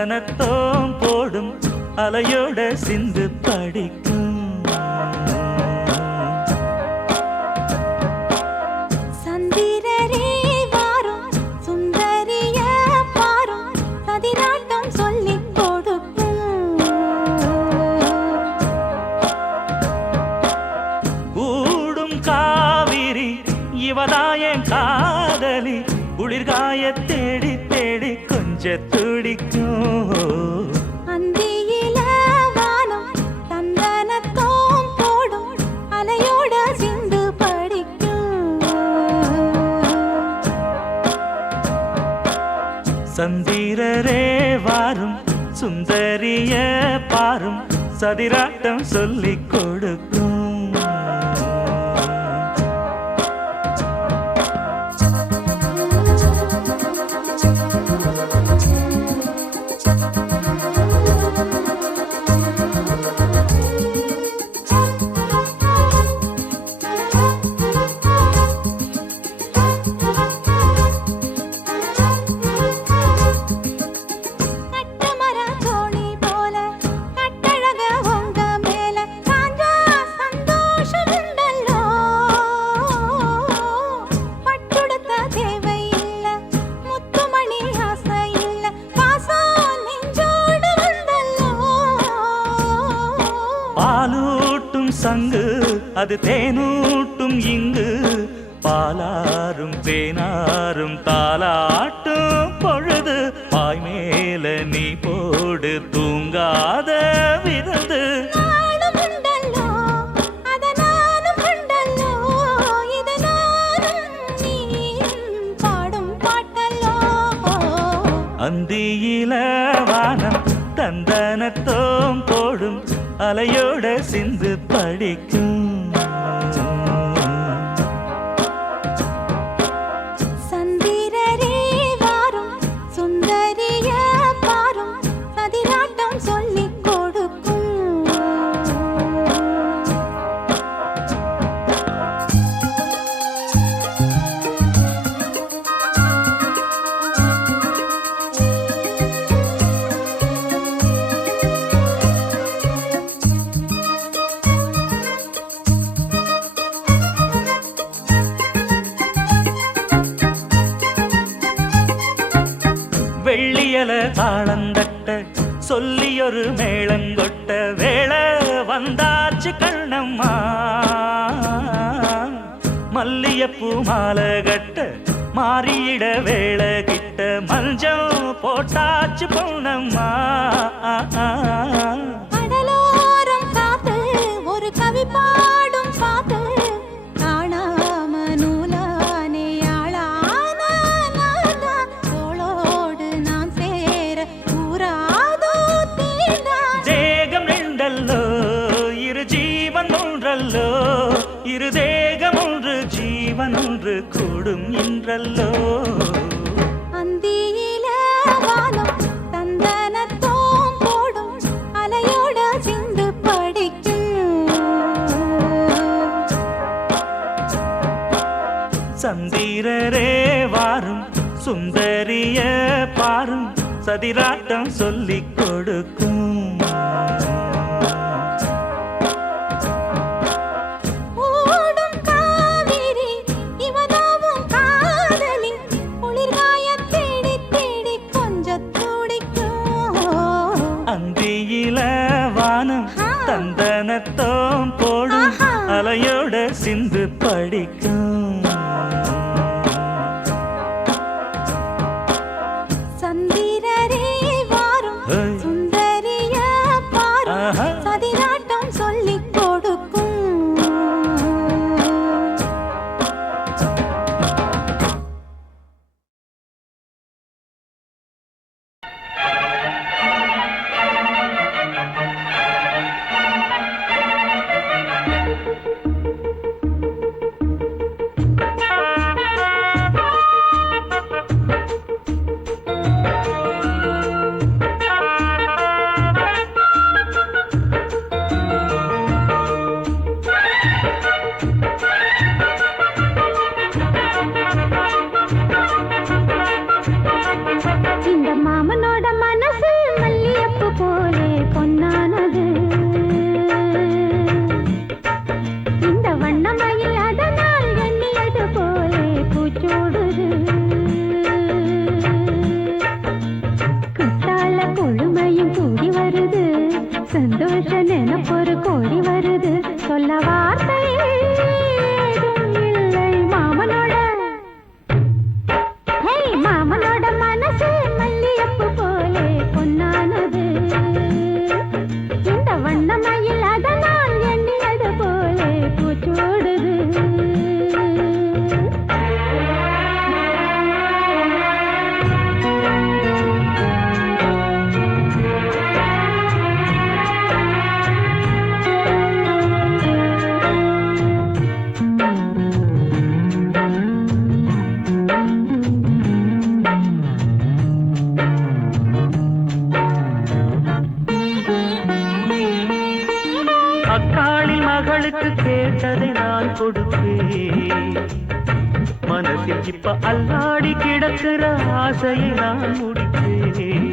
சந்தனத்தோம் போடும் அலையோட சிந்து படிக்கும். சந்திரரே வாரும் சுந்தரிய பாரும் சதிராட்டம் சொல்லிக் கொடுக்கும். கூடும் காவிரி இவதாயன் காதலி குளிர்காய தேடி தேடி கொஞ்ச துடிக்கும். அந்தியில வானம் சந்தனத்தோம் போடும் அலையோட சிந்து படிக்கும். சந்திரரே வாரும் சுந்தரிய பாரும் சதிராட்டம் சொல்லிக் கொடுக்கும். பாலூட்டும் சங்கு அது தேனூட்டும் இங்கு பாலாரும் தேனாரும் தாலாட்டும் பொழுது பாய் மேல நீ போடு தூங்காத விருந்து. அந்தியில வானம் தந்தனத்தோம் போடும் அலையோட சிந்து படிக்கும். சந்திரரே வாரும் சுந்தரிய பாரும் சதிராட்டம் சொல்லிக் கொடுக்கும். வெள்ளியல தாளந்தட்ட சொல்லியொரு மேளங்கொட்ட வேளை வந்தாச்சு கண்ணம்மா. மல்லியப்பூ மாலை கட்ட மாறியிட வேளை கிட்ட மஞ்சள் போட்டாச்சு பொன்னம்மா. கடலோரம் காத்து ஒரு கவி பாடும் பாத்து காணாம நூலானே ஆளான தோளோடு நான் சேர கூறாதோ தீர்ந்தான். தேகம் ரெண்டல்லோ இரு ஜீவன் ஒன்றல்லோ இரு தேகம் ஒன்று ஜீவன் ஒன்று கூடும் என்றல்லோ. அந்தியில வானம் தந்தனத்தோம் போடும் அலையோட சிந்து படிக்கும். சந்திரரே வாரும் சுந்தரிய பாரும் சதிராட்டம் சொல்லிக் கொடுக்கும். ஓடும் காவிரி இவதாவும் காதலி குளிர்காய தேடி தேடி கொஞ்சம் துடிக்கும். அந்தியில வானம் தந்தனத்தோம் போடும் அலையோட சிந்து படிக்கும். சந்திரரே வாரும் சுந்தரிய பாரும் சதிராட்டம் சொல்லிக் கொடுக்கும். சந்தோஷ நினைப்பொரு கோடி வருது சொல்ல வார்த்தை ஏதும் இல்லை மாமனோட மாமனோட மனசு மல்லியப்பு போலே பொன்னானது இந்த வண்ணமயில் அதனால் எண்ணியது போலே பூச்சோடுது அக்காளில் மகளுக்கு கேட்டதை நான் கொடுப்பேன் மனசில் இப்ப அல்லாடி கிடக்கிற ஆசையை நான் முடிப்பேன்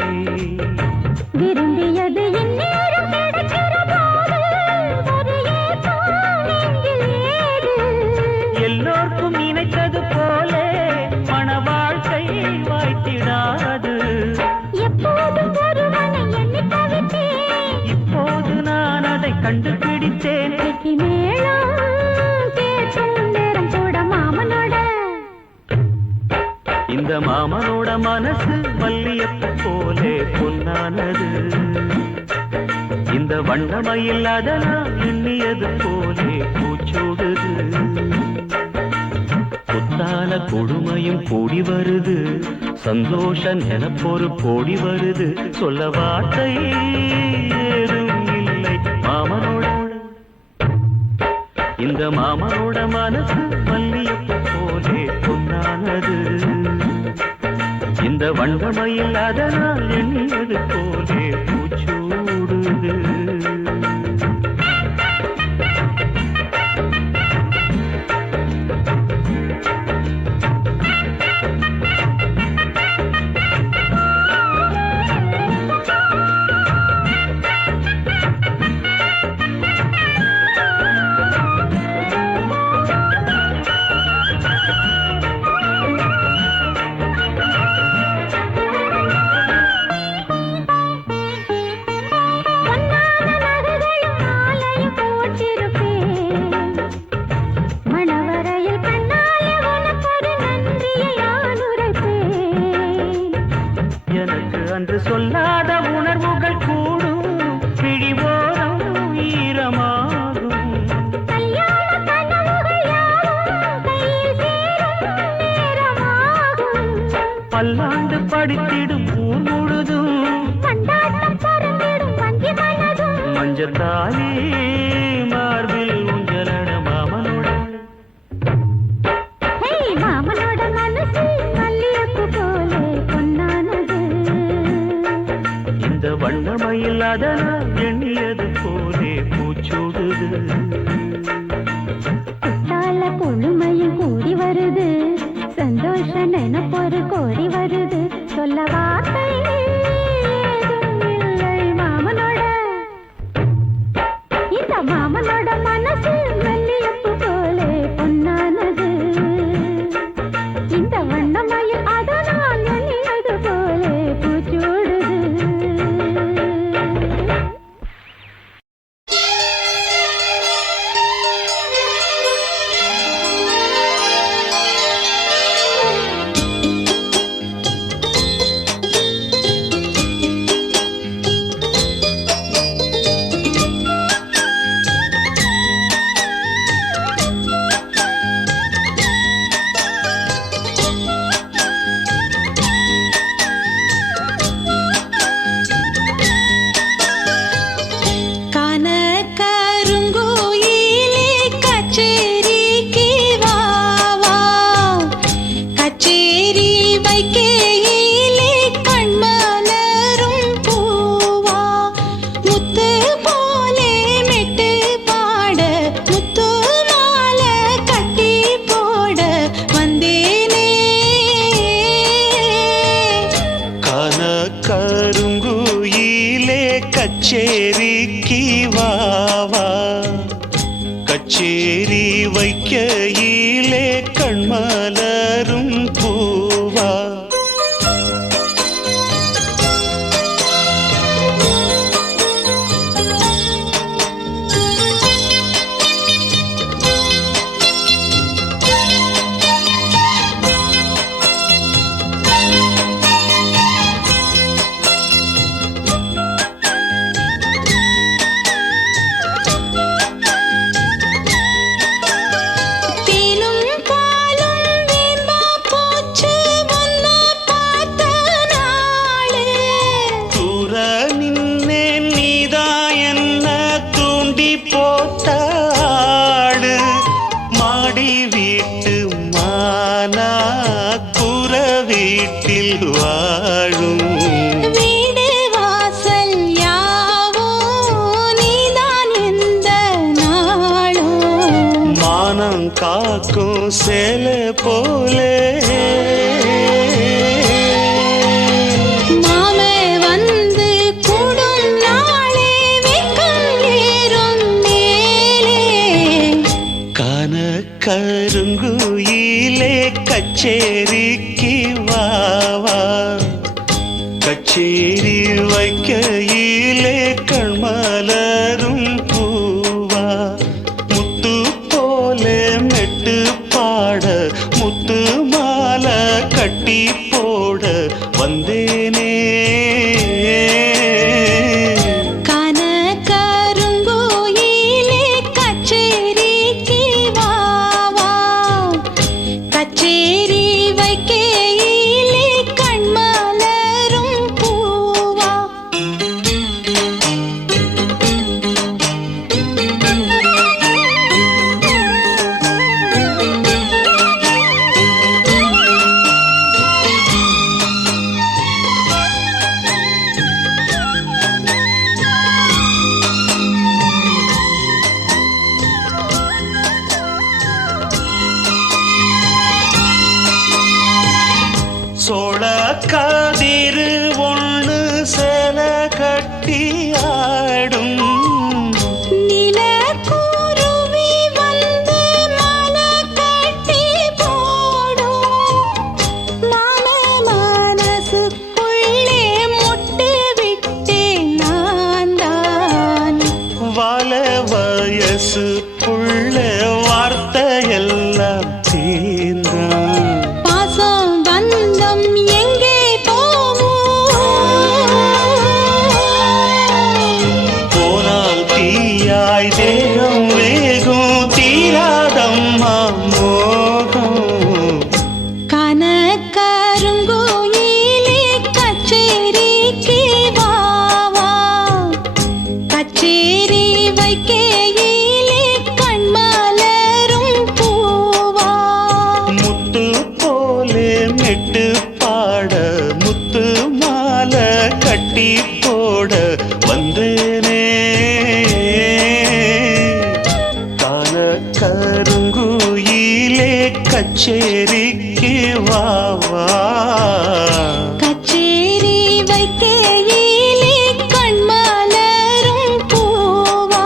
விரும்பியது இந்நேரம் கிடைக்கிற போது ஒரு ஏக்கம் நெஞ்சில் ஏது. எல்லோர்க்கும் நினைத்தது போலே மன வாழ்க்கை வாய்த்திடாது எப்போதும் ஒருவனை எண்ணித் தவித்தேன். இப்போது நான் அதை கண்டுபிடித்தேன் வெற்றி மேளம் கேட்கும் நேரம் கூட மாமனோட இந்த மாமனோட மனசு மல்லியப்பு போலே பொன்னானது இந்த வண்ணமயில் அதனால் எண்ணியது போலே பூச்சோடுது புத்தால கொடுமையும் கூடி வருது சந்தோஷ நினைப்பொரு கோடி வருது சொல்ல வார்த்தை ஏதும் இல்லை மாமனோட இந்த மாமனோட மனசு மல்லியப்பு போலே பொன்னானது இந்த வண்ணமயில் அதனால் எண்ணியது போலே பூச்சூடுது பொன்னான நகைகளும் மாலையும் போட்டிருப்பேன். மணவறையில் கண்ணாலே உனக்கொரு நன்றியை நான் உரைப்பேன். எனக்கு அன்று சொல்லாத உணர்வுகள் கூடும் கிழிவோரம் ஈரமாகும் கல்யாண கனவுகள் யாவும் கையில் சேரும் நேரமாகும். பல்லாண்டு படித்திடும் ஊர் முழுதும் கொண்டாட்டம் பறந்திடும் வஞ்சி மனதும் மஞ்சத்தாலே மார்பில் உஞ்சலட மாமனோட மாமனோட மனசு மல்லியப்பு போலே பொன்னானது இந்த வண்ணமயில் அதனால் எண்ணியது போலே பூச்சூடுது குத்தால கொழுமையும் கூடி வருது சந்தோஷ நினைப்பொரு கோடி வருது சொல்ல வார்த்தை ஏதும் இல்லை மாமனோட இந்த மாமனோட மனசு மல்லியப்பு போலே பொன்னானது இந்த வண்ணமயில் அதனால் எண்ணியது போலே பூச்சூடுது கச்சேரிக்கு வாவா கச்சேரி வைக்கையிலே கண்மலரும் பூவா காக்கும் சேலை போலே மாமே வந்து கூடும் நாளே வெக்கம் ஏறும் மேலே கான கருங்குயிலே கச்சேரிக்கு வாவா கச்சேரி வைக்கையிலே கண்மலரும் பூவா முத்து போலே மெட்டு பாட முத்து மாலை கட்டி போட வந்தேனே கான கருங்குயிலே கச்சேரிக்கு வாவா கச்சேரி வைக்கையிலே கண்மலரும் பூவா சோழ கதிரு ஒண்ணு சேல கட்டி ஆடும் நிலக்குருவி வந்து மாலை கட்டி போடும் மாம மனசுக்குள்ளே முட்டு விட்டேன் நான் தான் வாழ வயசு புள்ள வார்த்தையெல்லாம் தீர்ந்தான் பாசம் பந்தம் எங்கே போகும் போனால் தீயாய் தேகம் வேகும் தீராதம்மா மோகம் கான கருங்குயிலே கச்சேரிக்கு வாவா கச்சேரி வைக்கையிலே கண்மலரும் பூவா முத்து போலே மெட்டு பாட முத்து மாலை கட்டி போட வந்தேனே கான கருங்குயிலே கச்சேரிக்கு வாவா கச்சேரி வைக்கையிலே கண்மலரும் பூவா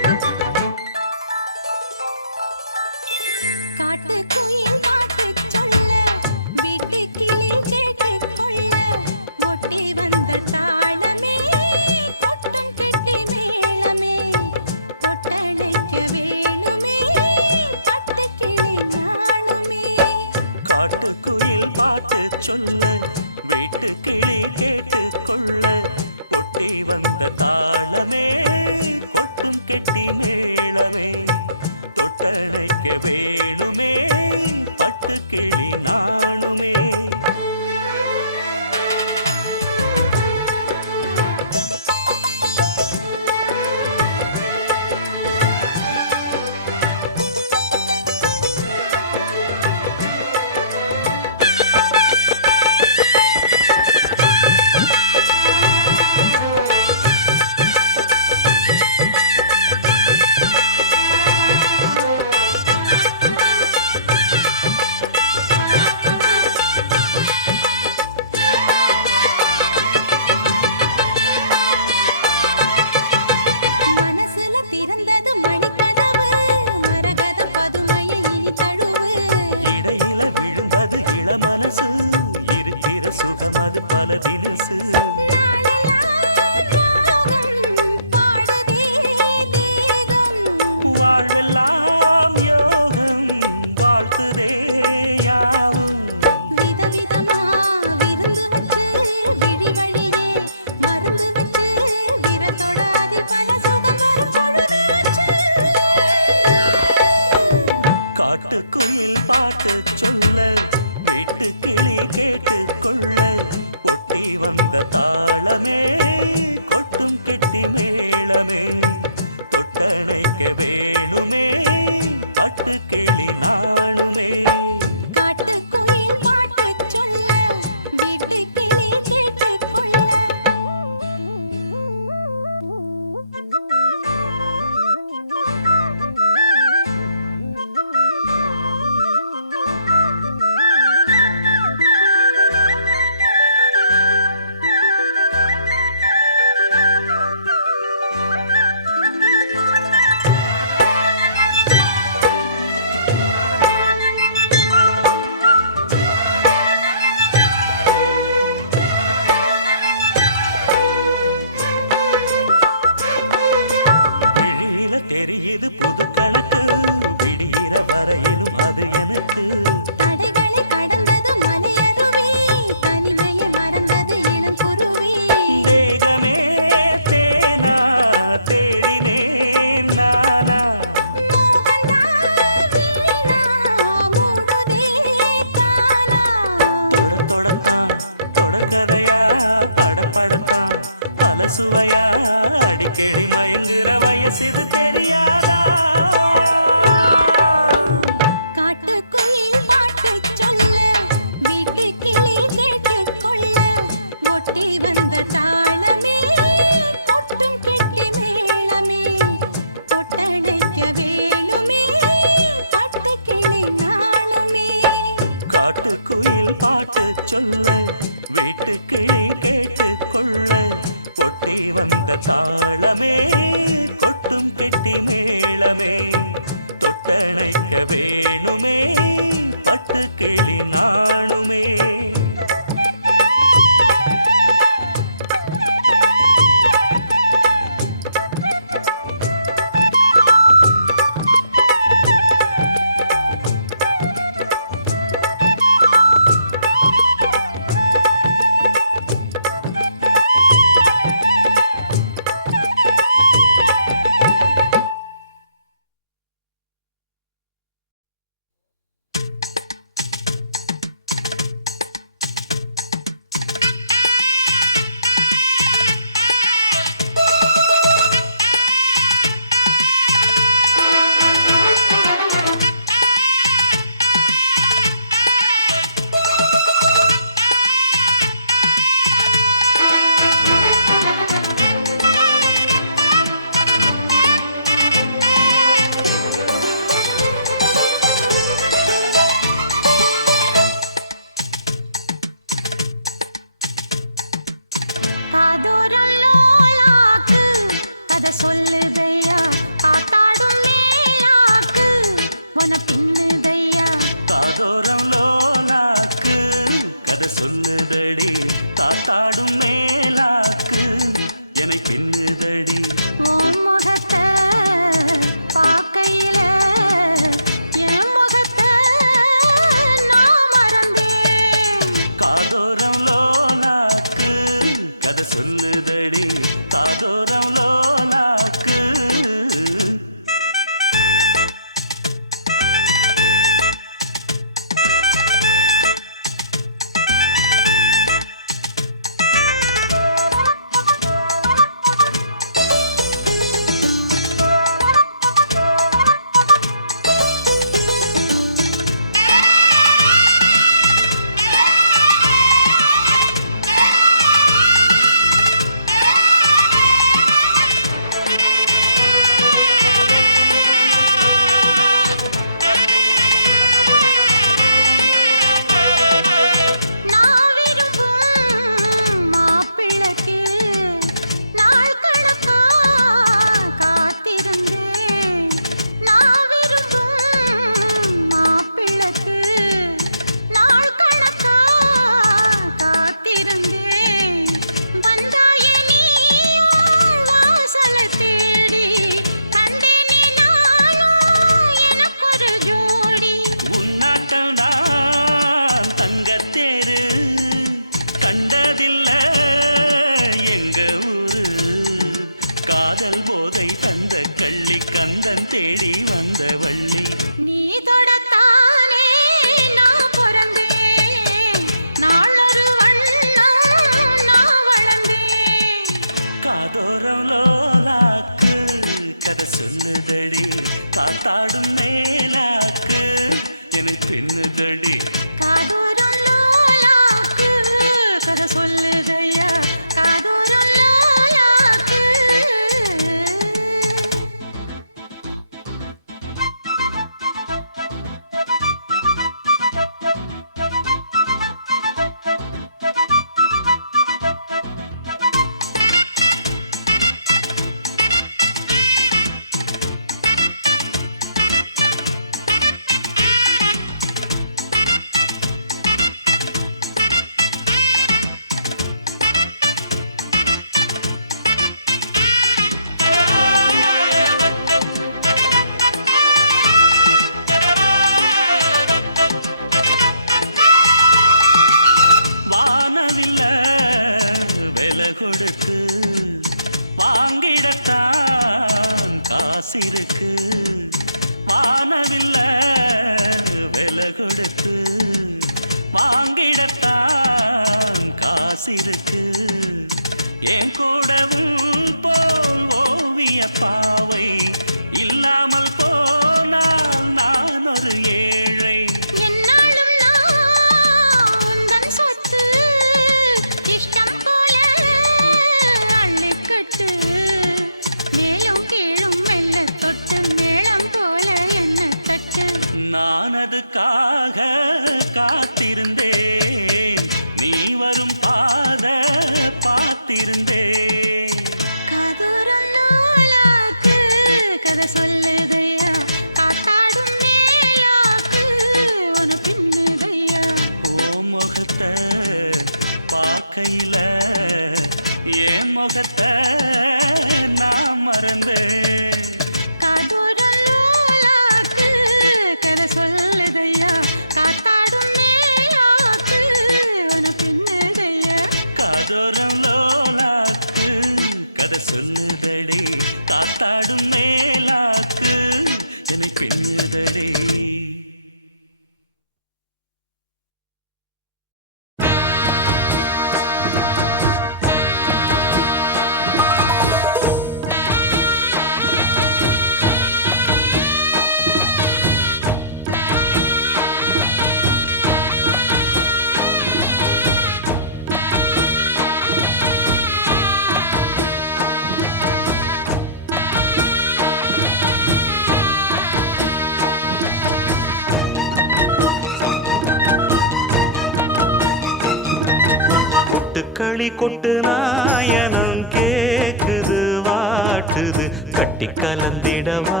கொட்டுக்களி கொட்டு நாயனம் கேக்குது வாட்டுது கட்டி கலந்திடவா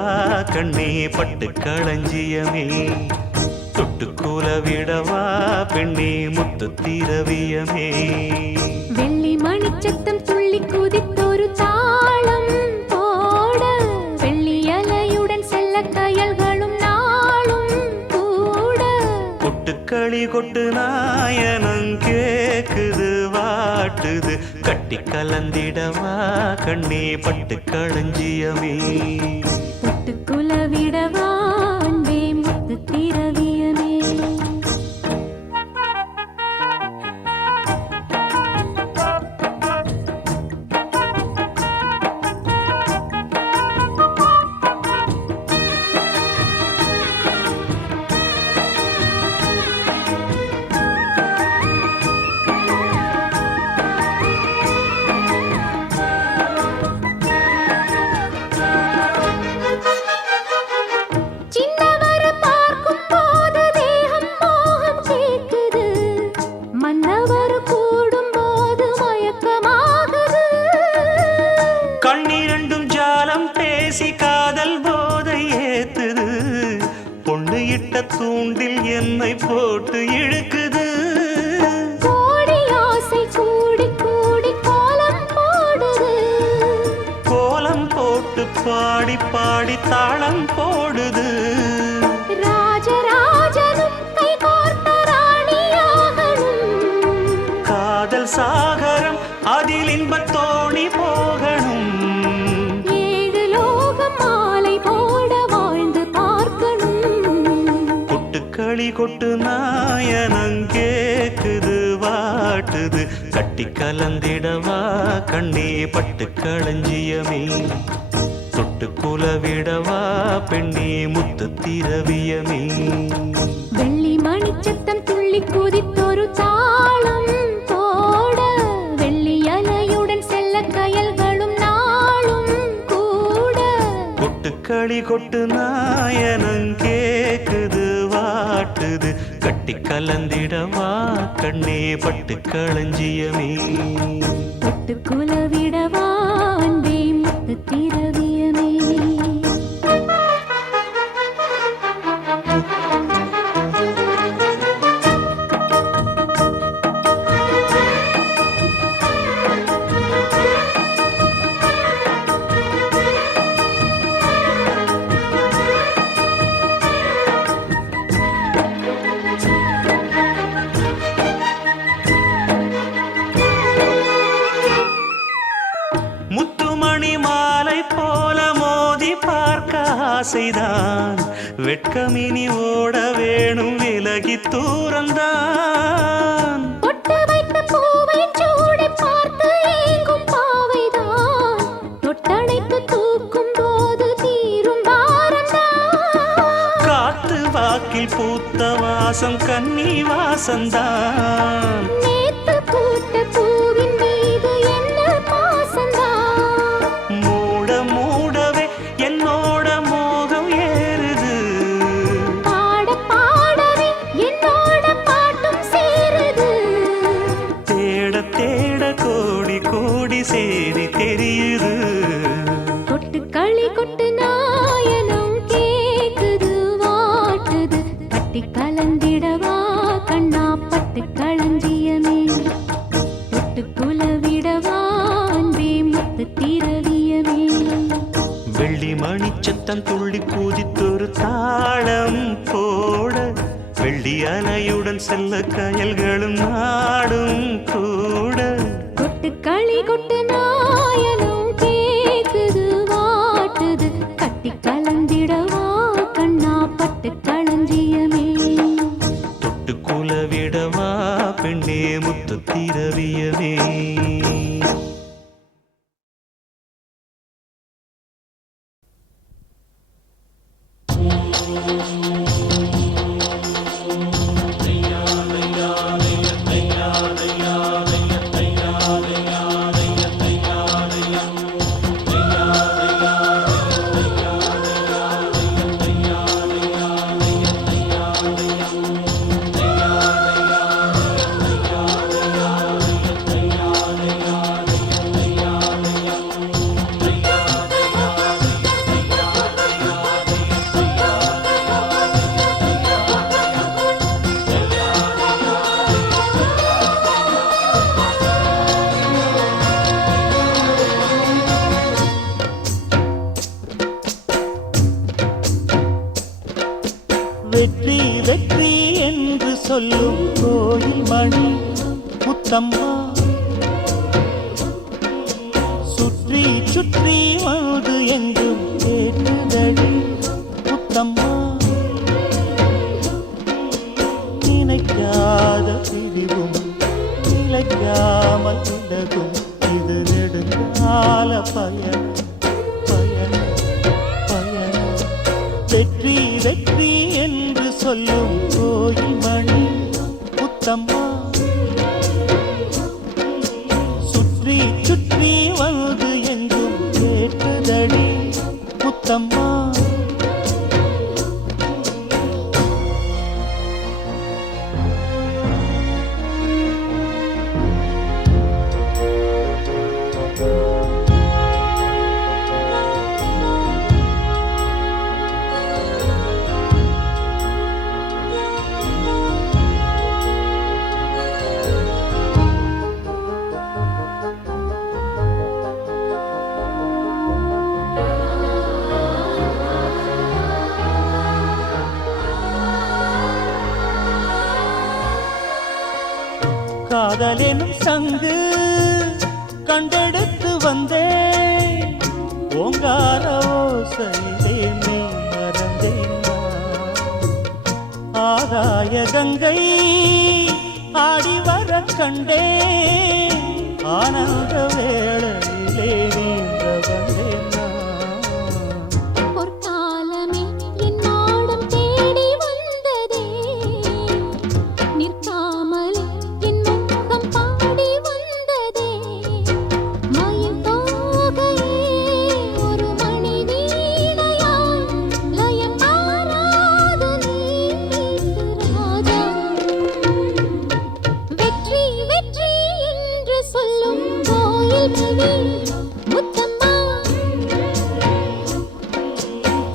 கண்ணே பட்டு களஞ்சியமே தொட்டுக்கூல விடவா பெண்ணே முத்து திரவியமே வெள்ளி மணிச்சத்தம் துள்ளி குதித்தொரு தாளம் போட வெள்ளி அலையுடன் செல்ல கயல்களும் நாளும் கூட கொட்டுக்களி கொட்டு நாயனம் கேக்குது வாட்டுது கட்டி கலந்திடவா கண்ணே பட்டு களஞ்சியமே தொட்டுக்குல விடவா அன்பே முத்து திரவியமே கண்ணிரண்டும் ஜாலம் பேசி காதல் போதை ஏத்துது பொண்ணு இட்ட தூண்டில் என்னை போட்டு இழுக்குது கோடி ஆசை கூடி கூடி கோலம் போடுது கோலம் போட்டு பாடி பாடி தாளம் போடுது ராஜராஜனும் கை கோர்த்த ராணியாகணும் காதல் சாகரம் அதில் இன்பத் தோணி போகணும் ஏழு லோகம் மாலை போட வாழ்ந்து பார்க்கணும் கொட்டுக்களி கொட்டு நாயனம் கேக்குது வாட்டுது கட்டி கலந்திடவா கண்ணே பட்டு களஞ்சியமே தொட்டுக்குல விடவா பெண்ணே முத்து திரவியமே வெள்ளி மணிச்சத்தம் துள்ளி குதித்தொரு தாளம் போட வெள்ளி அலையுடன் செல்ல கயல்களும் நாளும் கூட கொட்டுக்களி கொட்டு நாயனம் கேக்குது வாட்டுது கட்டி கலந்திடவா கண்ணே பட்டு களஞ்சியமே தொட்டுக்குல விடவா அன்பே முத்து திரவியமே முத்துமணி மாலை போல மோதி பார்க்க ஆசைதான் வெட்கமினி ஓட வேணும் விலகி தூரந்தான் பொட்டு வைத்த பூவை சூடி பார்த்து ஏங்கும் பாவைதான் தொட்டணைத்து தூக்கும் போது தீரும் பாரம்தான் காத்து வாக்கில் பூத்த வாசம் கன்னி வாசந்தான் நேத்து பூத்த பூவின் மீது என்ன பாசந்தான் மூட மூடவே என்னோட மோகம் ஏறுது பாட பாடவே என்னோட பாட்டும் சேருது தேட தேட கோடி கோடி சேரி தெரியுது கொட்டுக்களி கொட்டு நாயனம் கேக்குது வாட்டுது கட்டி கலந்திடவா கண்ணா பட்டு களஞ்சியமே தொட்டுக்குல விடவா அன்பே முத்து திரவியமே வெள்ளி மணிச்சத்தம் துள்ளி குதித்தொரு தாளம் போட வெள்ளி அலையுடன் செல்ல கயல்களும் நாடும் கூட கொட்டுக்களி கொட்டு நாயனம் கேக்குது வாட்டுது கட்டி கலந்திடவா கண்ணா பட்டு களஞ்சியமே தொட்டுக்குல விடவா பெண்ணே முத்து திரவியமே வெற்றி என்று சொல்லும் கோயில் மணி முத்தம்மா சுற்றி சுற்றி வந்து எங்கும் கேட்டுதடி முத்தம்மா நினைக்காத பிரிவும் நிலைக்காமல் விலகும் இது நெடுங்கால பயணம் பயணம் பயணம் வெற்றி வெற்றி என்று சொல்லும் கோயில் மணி முத்தம்மா சுற்றி சுற்றி வந்து எங்கும் கேட்டுதடி முத்தம்மா காதலெனும் சங்கு கண்டெடுத்து வந்தேன் ஓங்கார ஓசையிலே நீ மறந்தேன் ஆதாய கங்கை ஆடி வர கண்டேன் ஆனந்த வேளையிலே நீந்த வந்தேன் பொற்காலமே என்னோடும் தேடி வந்ததே நிற்காமலே என் முகம் பாடி வந்ததே மயில் தோகையே ஒரு மணி வீணையாய் லயம் மாறாது நீந்து ராஜா வெற்றி வெற்றி என்று சொல்லும் கோயில் மணி முத்தம்மா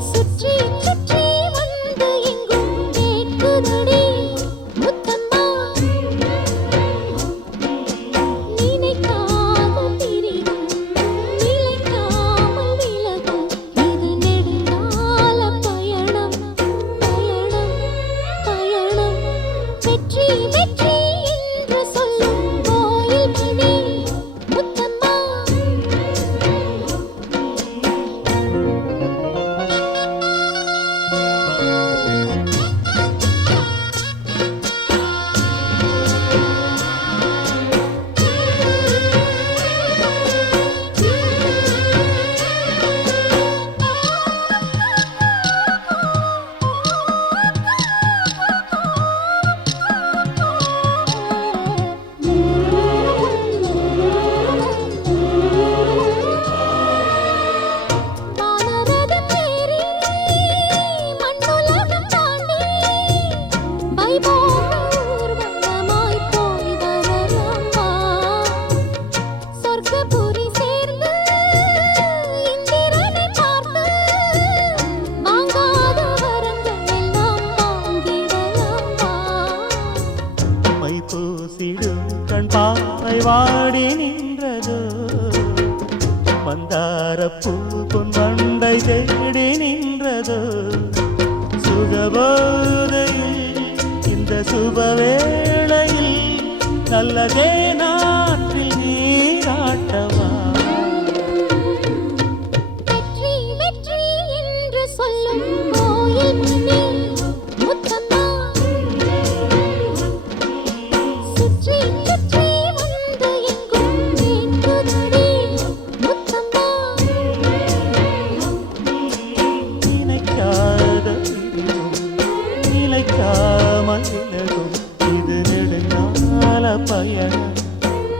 சுற்றி சுற்றி வந்து எங்கும் கேட்குதடி முத்தம்மா நினைக்காத பிரிவும் நிலைக்காமல் விலகும் இது நெடுங்கால பயணம் பயணம் பயணம் வெற்றி வெற்றி என்று சொல்லும் கோயில் மணி முத்தம்மா வானரதம் ஏறி மண்ணுலகம் தாண்டி வைபோக ஊர்வலமாய் போய் வரலாம் வா சொர்க்கபுரி சேர்ந்து இந்திரனை பார்த்து வாங்காத வரங்கள் எல்லாம் வாங்கிடலாம் வா மை பூசிடும் கண் பாவை வாடி நின்றதோ மந்தார பூ பொன் வண்டை தேடி நின்றதோ சுகபோதையில் இந்த சுபவேளையில் நல்லதே நாட்டில் நீராட்டவா வெற்றி வெற்றி என்று சொல்லும் கோயில் மணி முத்தம்மா சுற்றி சுற்றி வந்து எங்கும் கேட்குதடி முத்தம்மா நினைக்காத பிரிவும் நிலைக்காமல் விலகும் இது நெடுங்கால பயணம்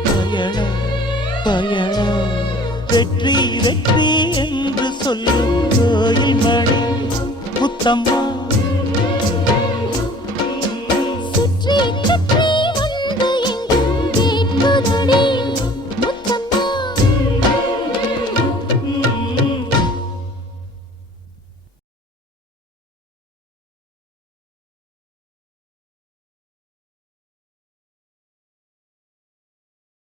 பயணம் பயணம் வெற்றி வெற்றி என்று சொல்லும் கோயில் மணி முத்தம்மா